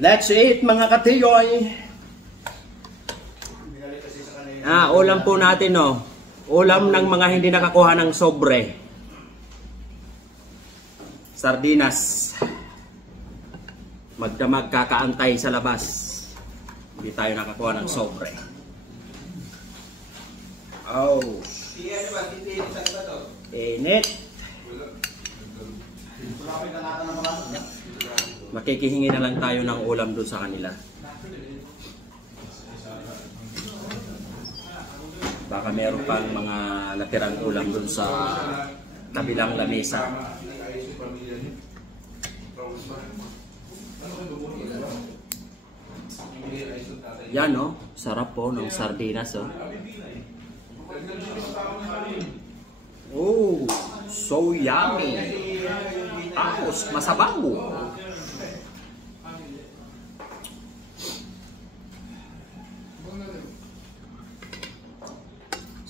Let's eat mga katiyoy. Ulam po natin, no. Ulam ng mga hindi nakakuha ng sobre. Sardinas. Magdamag kakaantay sa labas. Hindi tayo nakakuha ng sobre. Oh. Init. Makikihingi na lang tayo ng ulam doon sa kanila. Baka meron pang mga natirang ulam doon sa kabilang lamesa. Yan, no? Sarap po ng sardinas, oh. Oh, so yummy. Tapos, masabaw.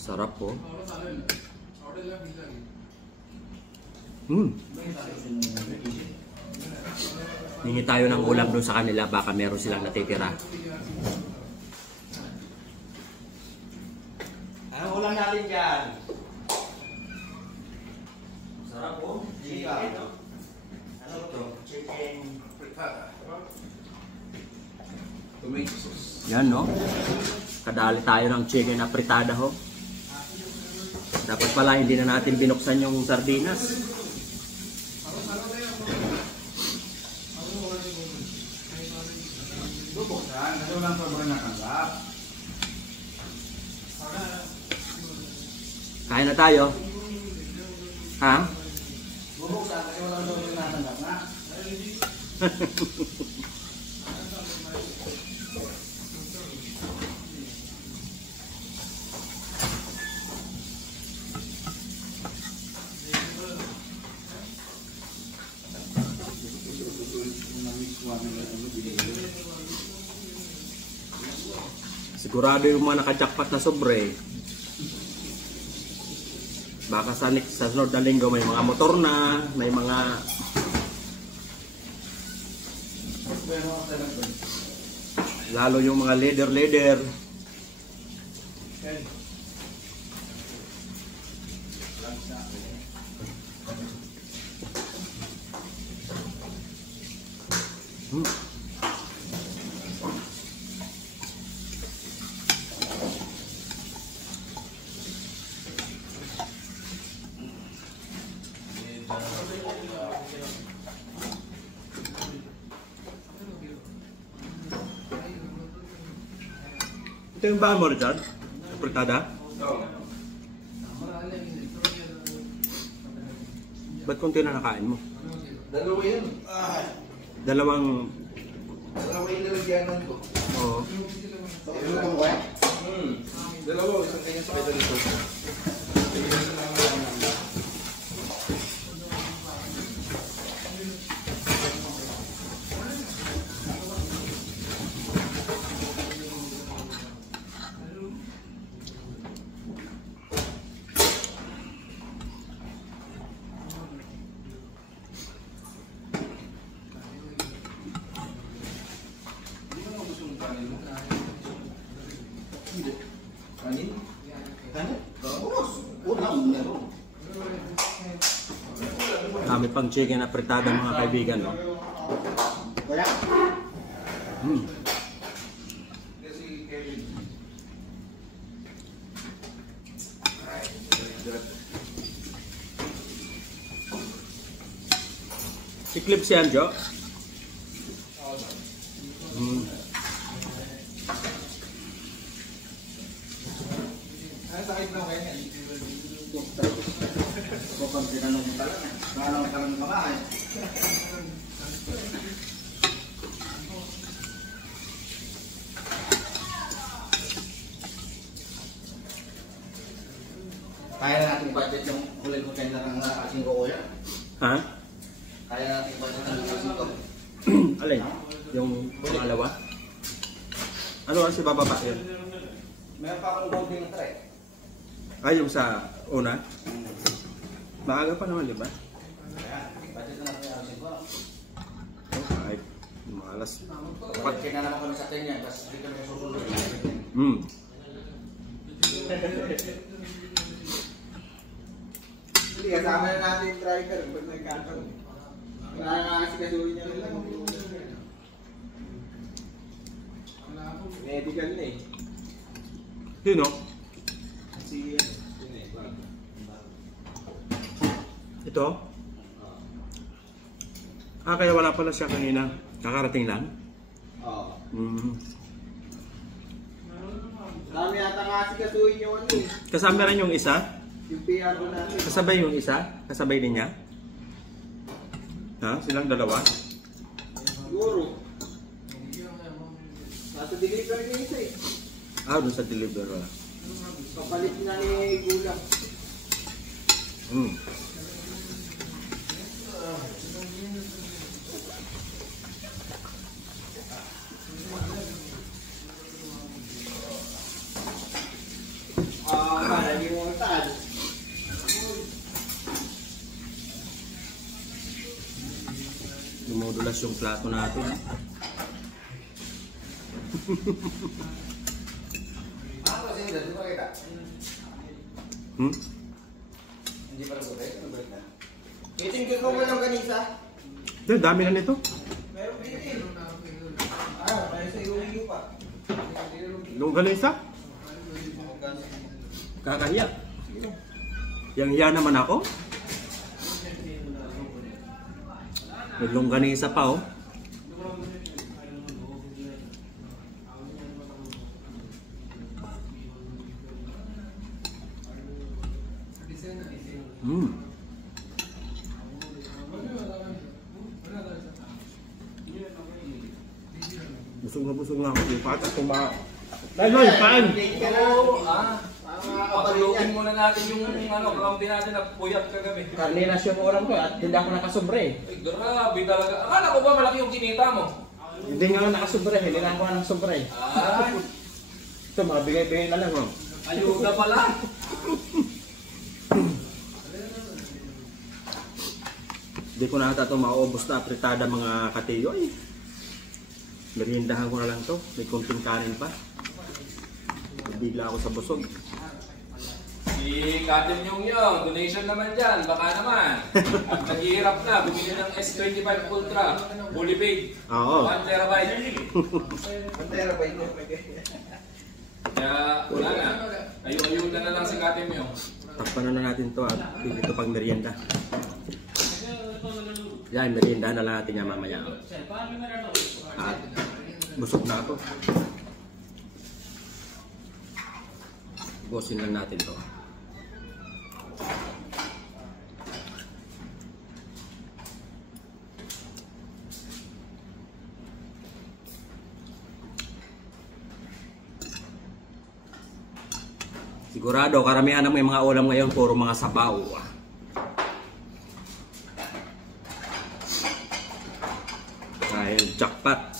Sarap po. Hingi tayo ng ulam doon sa kanila, baka meron silang natitira. Anong ulam natin dyan? Sarap po. Chicken, no? Ano ito? Chicken frittata. Tomato sauce. Yan, no? Kadali tayo ng chicken na fritada, ho. Dapat pala hindi na natin binuksan yung sardinas. Bubuksan, kasi walang sobrang nakanggap. Kain na tayo. Ha? Bubuksan, kasi walang sobrang nakanggap na. Sigurado yung mga nakajakpat na sobre. Baka sa sunod na linggo may mga motor na, may mga lalo yung mga leader. Ito yung bahan mo, Richard? Fritada? Oo. Ba't konti na nakain mo? Dalawa yan. Dalawa yung nilagyanan ko. Oo. Ano ba? Dalawa, isang kanya sa pedal ito. Kanin? Kanin? Tapos, ulam meron. Dami pang chicken na fritada mga kaibigan, no? Kaya? Si Clips yan, Jo? Sakit na kaya yan. Kapag tinanong mo talaga, parang kalang kamay. Kaya natin budget yung huling container ng aking kuya. Ha? Kaya natin budget ng aking ko. Alay? Yung pangalawa? Ano kasi bababa yun? Meron pa akong loading na tray. Ay, yung sa una? Maaga pa naman, di ba? Kaya, budget na natin yung aking ko. Oh, kahit maaga Alas. Kaya na naman kami sa kanya, tapos hindi kami susunod. Hindi, kasama na natin yung driver. Ba't may katong? Nakakasikasuhin niya rin lang. Medical na eh. Sino? Si Ito? Kaya wala pala siya kanina. Kakarating lang? Oo. Marami yata nga sikasuhin yung ano eh. Kasama rin yung isa? Yung PR ko natin. Kasabay yung isa? Kasabay din niya? Ha? Silang dalawa? Siguro. Nasa delivery niya isa eh. Doon sa delivery. Kapalit na ni Gulang. Malalimutan. Dumudulas yung plato natin. Kasi hindi pa kita. Hindi pa nag-break? Nag-break na? Itin ko mo ng ganisa. Dami na nito. Meron din eh. May sa iuwi pa. Nung ganisa? Kakahiya. Yang hiya naman ako. May longganisa pa oh. Busog na ako. Yung patas kung ba... Dahil kain! Oo, Patulogin muna natin yung kakampi natin na puyat kagabi. Carninas yung oras ko at hindi ako nakasobre. Ay, grabe talaga. Akala ko ba malaki yung kinita mo? Hindi nga ako nakasobre, hindi na ako nakasobre. Ay, Ito, mga bigay-bigay na lang oh. ayuda pala. Hindi ko na ata ito mauubos na apritada mga katiyo eh. Meriendahan ko na lang to. May konting kanin pa. Bigla ako sa busog. Si Katim yung yun, donation naman dyan, baka naman. At naghihirap na, bumili ng S25 Ultra, fully paid. Oo. 1 terabyte. Pantera pa ito. Kaya wala na. Ayun-ayuda na lang si Katim yung. Takpan na natin to at dito pang merienda. Yan, merienda na lang natin yan mamaya. At busog na ako. Bosin lang natin to. Sigurado, karamihan ng may mga ulam ngayon, puro mga sabaw. Dahil jackpot.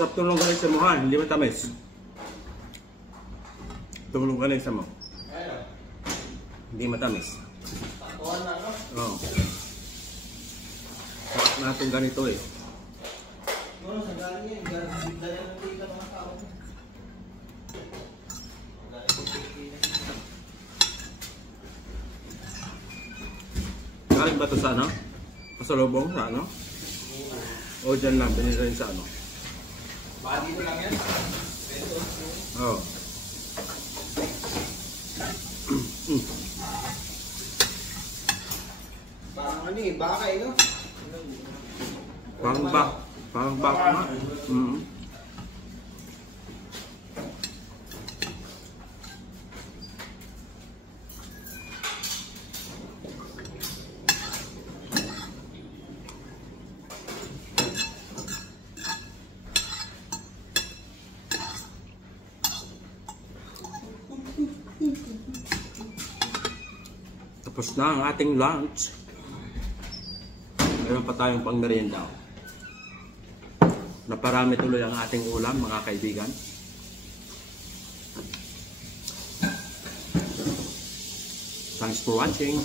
Sarap tulong ka sa mukha, hindi matamis. Tulong ka sa mo. Hindi matamis. Takuan na no? Oo. Sarap natin ganito eh. No, sa galing yan. Bigla yan ang dito mga tao. Galing ba ito sa ano? Pasalubong sa ano? O dyan lang, binili rin sa ano? Baka dito lang yan. Oo. Parang ano eh, baka eh no? Parang back na. Tapos na ang ating lunch. Meron pa tayong pang merienda. Naparami tuloy ang ating ulam, mga kaibigan. Thanks for watching.